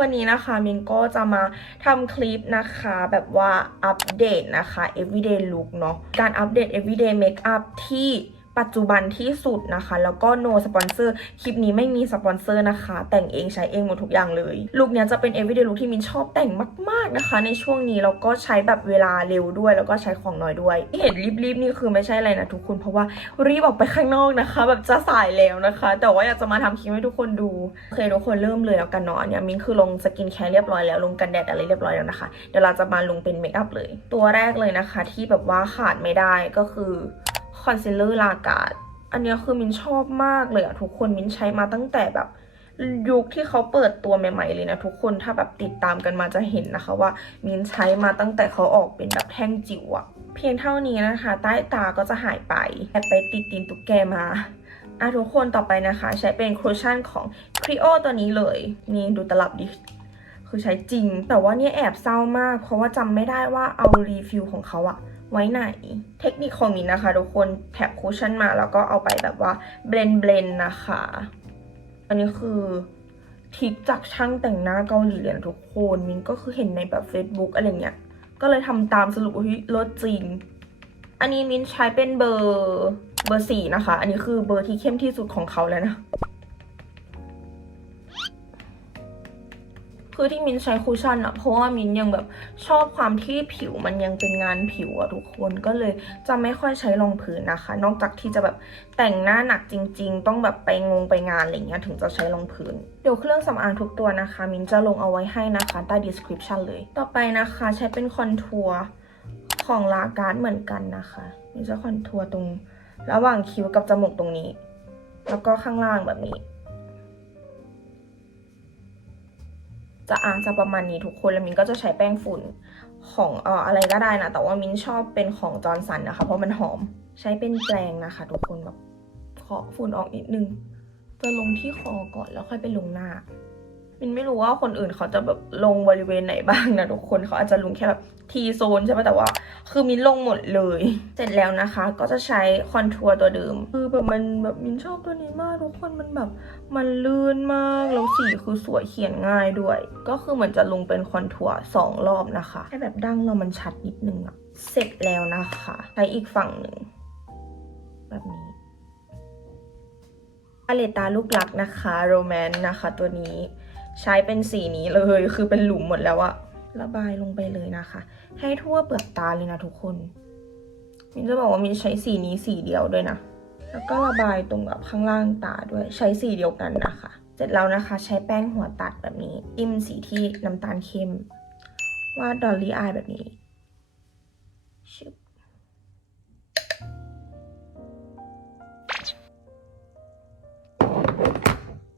วันนี้นะคะมินก็จะมาทำคลิปนะคะ แบบว่าอัปเดตนะคะ everyday look เนาะการอัปเดต everyday makeup ที่ ปัจจุบันที่สุดนะคะ แล้วก็ no sponsor คลิปนี้ไม่มีสปอนเซอร์นะคะ แต่งเองใช้เองหมดทุกอย่างเลยลุคเนี้ยจะเป็น everyday look ที่มินชอบแต่งมาก ๆนะคะ ในช่วงนี้แล้วก็ใช้แบบเวลาเร็วด้วย แล้วก็ใช้ของน้อยด้วยที่เห็นรีบๆนี่คือไม่ใช่อะไรนะทุกคนเพราะว่ารีบออกไปข้างนอกนะคะ แบบจะสายแล้วนะคะ แต่ว่าอยากจะมาทำคลิปให้ทุกคนดูโอเคทุกคนเริ่มเลยแล้วกันเนาะอันเนี่ยมินคือลงสกินแคร์เรียบร้อยแล้วลงกันแดดอะไรเรียบร้อยแล้วนะคะเดี๋ยวเราจะมาลงเป็นเมคอัพเลย ตัวแรกเลยนะคะ ที่แบบว่าขาดไม่ได้ก็คือ คอนซีลเลอร์ลากาดอันเนี้ยคือมินชอบมากเลยอะทุกคนมินใช้มาตั้งแต่แบบยุคที่เขาเปิดตัวใหม่ ๆ เลยนะทุกคนถ้าแบบติดตามกันมาจะเห็นนะคะว่ามินใช้มาตั้งแต่เขาออกเป็นแบบแท่งจิ๋วอะเพียงเท่านี้นะคะ ใต้ตาก็จะหายไปแอบไปติดตีนตุ๊กแกมาอะทุกคนต่อไปนะคะ ใช้เป็นคุชชั่นของ Creo ตัวนี้เลย นี่ดูตลับดิ คือใช้จริง แต่ว่าเนี่ยแอบเศร้ามาก เพราะว่าจำไม่ได้ว่าเอารีฟิลของเขาอะไว้ไหน เทคนิคของมินนะคะ ทุกคนแท็บคุชชั่นมาแล้วก็เอาไปแบบว่าเบลนเบลนนะคะ อันนี้คือทิปจากช่างแต่งหน้าเกาหลีเลยนะทุกคนมินก็คือเห็นในแบบ Facebook อะไรเงี้ย ก็เลยทำตามสรุปว่าเฮ้ยลดจริง อันนี้มินใช้เป็นเบอร์เบอร์สี่นะคะ อันนี้คือเบอร์ที่เข้มที่สุดของเขาแล้วนะ คือที่มินใช้คูชั่นอะเพราะว่ามินยังแบบชอบความที่ผิวมันยังเป็นงานผิวอะทุกคนก็เลยจะไม่ค่อยใช้รองพื้นนะคะ นอกจากที่จะแบบแต่งหน้าหนักจริง ๆ ต้องแบบไปงงไปงานอะไรเงี้ยถึงจะใช้รองพื้น เดี๋ยวเครื่องสำอางทุกตัวนะคะ มินจะลงเอาไว้ให้นะคะใต้ description เลย ต่อไปนะคะใช้เป็นคอนทัวร์ของลาการ์ดเหมือนกันนะคะมินจะคอนทัวร์ตรง ระหว่างคิ้วกับจมูกตรงนี้ แล้วก็ข้างล่างแบบนี้ จะอาจจะประมาณนี้ทุกคนแล้วมินก็จะใช้แป้งฝุ่นของเอ่ออะไรก็ได้นะ แต่ว่ามินชอบเป็นของจอร์นสันนะคะ เพราะมันหอมใช้เป็นแปรงนะคะ ทุกคนแบบเคาะฝุ่นออกนิดนึงจะลงที่คอก่อนแล้วค่อยไปลงหน้า มินไม่รู้ว่าคนอื่นเขาจะแบบลงบริเวณไหนบ้างนะทุกคนเขาอาจจะลงแค่แบบทีโซนใช่ไหมแต่ว่า คือมินลงหมดเลย เสร็จแล้วนะคะ ก็จะใช้คอนทัวร์ตัวเดิม คือแบบมันแบบมินชอบตัวนี้มากทุกคนมันแบบมันลื่นมากแล้วสีคือสวยเขียนง่ายด้วย ก็คือเหมือนจะลงเป็นคอนทัวร์สองรอบนะคะให้แบบดั้งเรามันชัดนิดนึงอะเสร็จแล้วนะคะใช้อีกฝั่งหนึ่งแบบนี้อเลตตาลูกรักนะคะโรแมนนะคะตัวนี้ ใช้เป็นสีนี้เลย คือเป็นหลุมหมดแล้วอะระบายลงไปเลยนะคะ ให้ทั่วเปลือกตาเลยนะทุกคน มินจะบอกว่ามินใช้สีนี้สีเดียวด้วยนะ แล้วก็ระบายตรงกับข้างล่างตาด้วย ใช้สีเดียวกันนะคะ เสร็จแล้วนะคะ ใช้แป้งหัวตัดแบบนี้จิ้มสีที่น้ำตาลเข้ม วาดดอลลี่อายแบบนี้ชึบ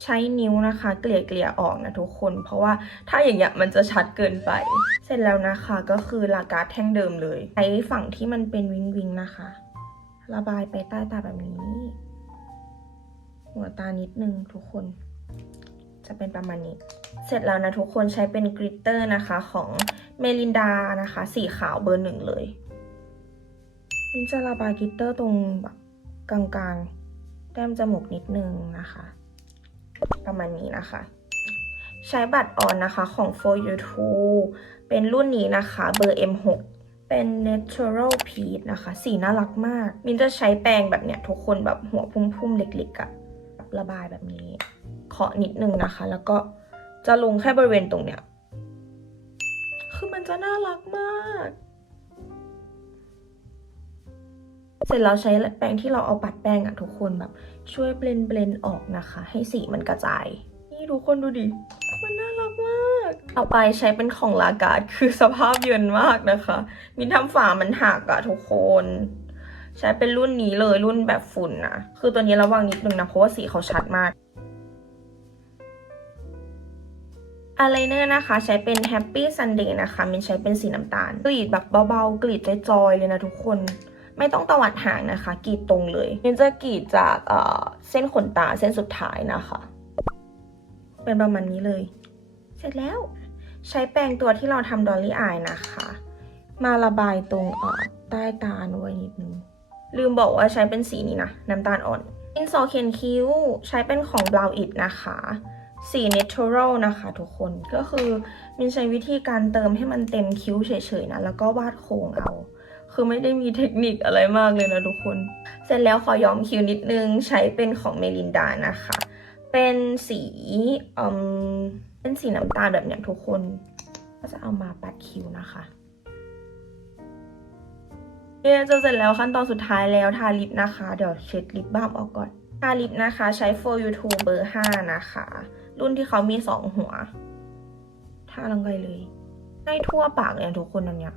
ใช้นิ้วนะคะ เกลี่ยเกลี่ยๆออกนะทุกคน เพราะว่าถ้าอย่างเงี้ยมันจะชัดเกินไป เสร็จแล้วนะคะก็คือลากาดแท่งเดิมเลยใช้ฝั่งที่มันเป็นวิงวิงนะคะ ระบายไปใต้ตาแบบนี้ หัวตานิดนึงทุกคน จะเป็นประมาณนี้ เสร็จแล้วนะทุกคนใช้เป็นกริตเตอร์นะคะของเมลินดานะคะ สีขาวเบอร์หนึ่งเลยมินจะระบายกริตเตอร์ตรงแบบกลางๆแก้มจมูกนิดนึงนะคะ ประมาณนี้นะคะ ใช้บัตรออนนะคะของ For You Too เป็นรุ่นนี้นะคะเบอร์ M6 เป็น natural peach นะคะ สีน่ารักมาก มินจะใช้แปรงแบบเนี้ยทุกคนแบบหัวพุ่มๆเล็กๆอะระบายแบบนี้ เคาะนิดนึงนะคะ แล้วก็จะลงแค่บริเวณตรงเนี้ย คือมันจะน่ารักมาก เสร็จแล้วใช้แปรงที่เราเอาปัดแป้งอะทุกคนแบบ ช่วยเบลนเบลนออกนะคะ ให้สีมันกระจาย นี่ทุกคนดูดิ มันน่ารักมากต่อไปใช้เป็นของลาการ์ดคือสภาพเยินมากนะคะมินทำฝามันหักอะทุกคน ใช้เป็นรุ่นนี้เลยรุ่นแบบฝุ่นนะคือตัวนี้ระวังนิดนึงนะ เพราะว่าสีเขาชัดมากอายไลเนอร์นะคะ ใช้เป็น Happy Sunday นะคะมินใช้เป็นสีน้ำตาล กรีดแบบเบาๆ กรีดจอยๆเลยนะทุกคน ไม่ต้องตวัดหางนะคะ กรีดตรงเลยมินจะกรีดจากเเส้นขนตาเส้นสุดท้ายนะคะ เป็นประมาณนี้เลย เสร็จแล้วใช้แปรงตัวที่เราทำดอลลี่อายนะคะ มาระบายตรงออใต้ตาด้วยนิดนึงลืมบอกว่าใช้เป็นสีนี้นะ น้ำตาลอ่อนดินสอเขียนคิ้วใช้เป็นของ Brow It นะคะ สี natural นะคะทุกคนก็คือมินใช้วิธีการเติมให้มันเต็มคิ้วเฉยๆนะ แล้วก็วาดโค้งเอา คือไม่ได้มีเทคนิคอะไรมากเลยนะทุกคน เสร็จแล้วขอย้อมคิ้วนิดนึงใช้เป็นของเมลินดานะคะ เป็นสีอืมเป็นสีน้ำตาลแบบเนี้ยทุกคน ก็จะเอามาปัดคิ้วนะคะเย้จะเสร็จแล้วขั้นตอนสุดท้ายแล้วทาลิปนะคะ เดี๋ยวเช็ดลิปบ้ามออกก่อน ทาลิปนะคะใช้ for you to เบอร์ 5 นะคะ รุ่นที่เขามี 2 หัว ทาลงไปเลย ให้ทั่วปากเลยทุกคนอันเนี้ย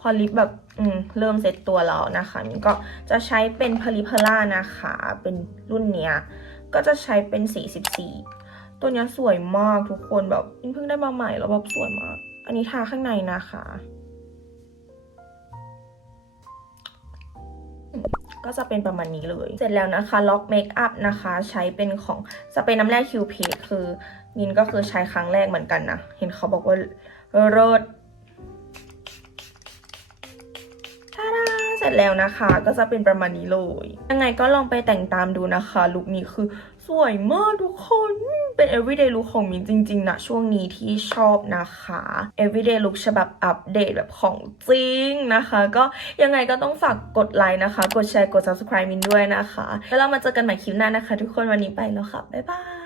พอลิปแบบอืมเริ่มเซ็ตตัวแล้วนะคะนี่ก็จะใช้เป็นพาริเพล่านะคะ เป็นรุ่นเนี้ย ก็จะใช้เป็นสี14ตัวนี้สวยมากทุกคนแบบเพิ่งได้มาใหม่แล้วแบบสวยมาก อันนี้ทาข้างในนะคะ ก็จะเป็นประมาณนี้เลย เสร็จแล้วนะคะล็อกเมคอัพนะคะ ใช้เป็นของสเปรย์น้ำแร่คิวเพคือนินก็คือใช้ครั้งแรกเหมือนกันนะ เห็นเขาบอกว่าเลิศ แล้วนะคะ ก็จะเป็นประมาณนี้เลย ยังไงก็ลองไปแต่งตามดูนะคะลุคนี้คือสวยมากทุกคนเป็น everyday look ของมินจริง ๆ นะ ช่วงนี้ที่ชอบนะคะ everyday look ฉบับอัปเดตแบบของจริงนะคะ ก็ยังไงก็ต้องฝากกดไลค์นะคะ กดแชร์กด subscribe มินด้วยนะคะ แล้วเรามาเจอกันใหม่คลิปหน้านะคะ ทุกคนวันนี้ไปแล้วค่ะ บ๊ายบาย